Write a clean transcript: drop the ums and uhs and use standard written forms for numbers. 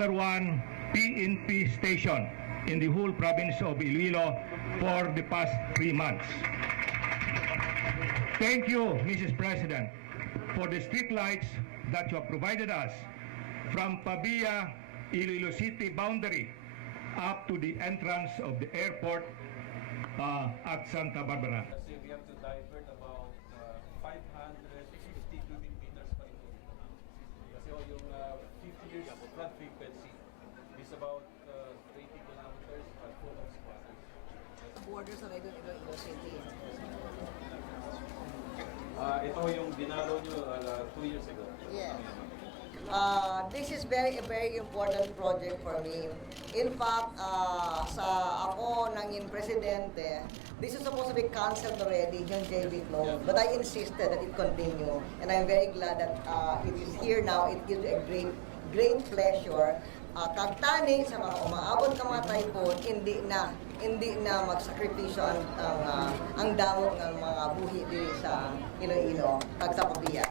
#1 PNP station in the whole province of Iloilo for the past 3 months. Thank you, Mrs. President, for the street lights that you have provided us from Pavia, Iloilo City boundary up to the entrance of the airport at Santa Barbara. Kasi we have to divert about 550 cubic meters per day. Kasi yung 50 years flood frequency is about 20 kilometers per full of squatters. Borders ng Iloilo City. Ito yung dinalo nyo 2 years ago. Yeah. This is a very important project for me. In fact, sa ako nanging presidente, this is supposed to be cancelled already, yung JBIC loan. But I insisted that it continue. And I'm very glad that it is here now. It gives a great pleasure. Kagtani sa mga umaabot ng mga typhoon, hindi na magsakripisyo ang damo ng mga buhi diri sa Iloilo, kag sa Pavia.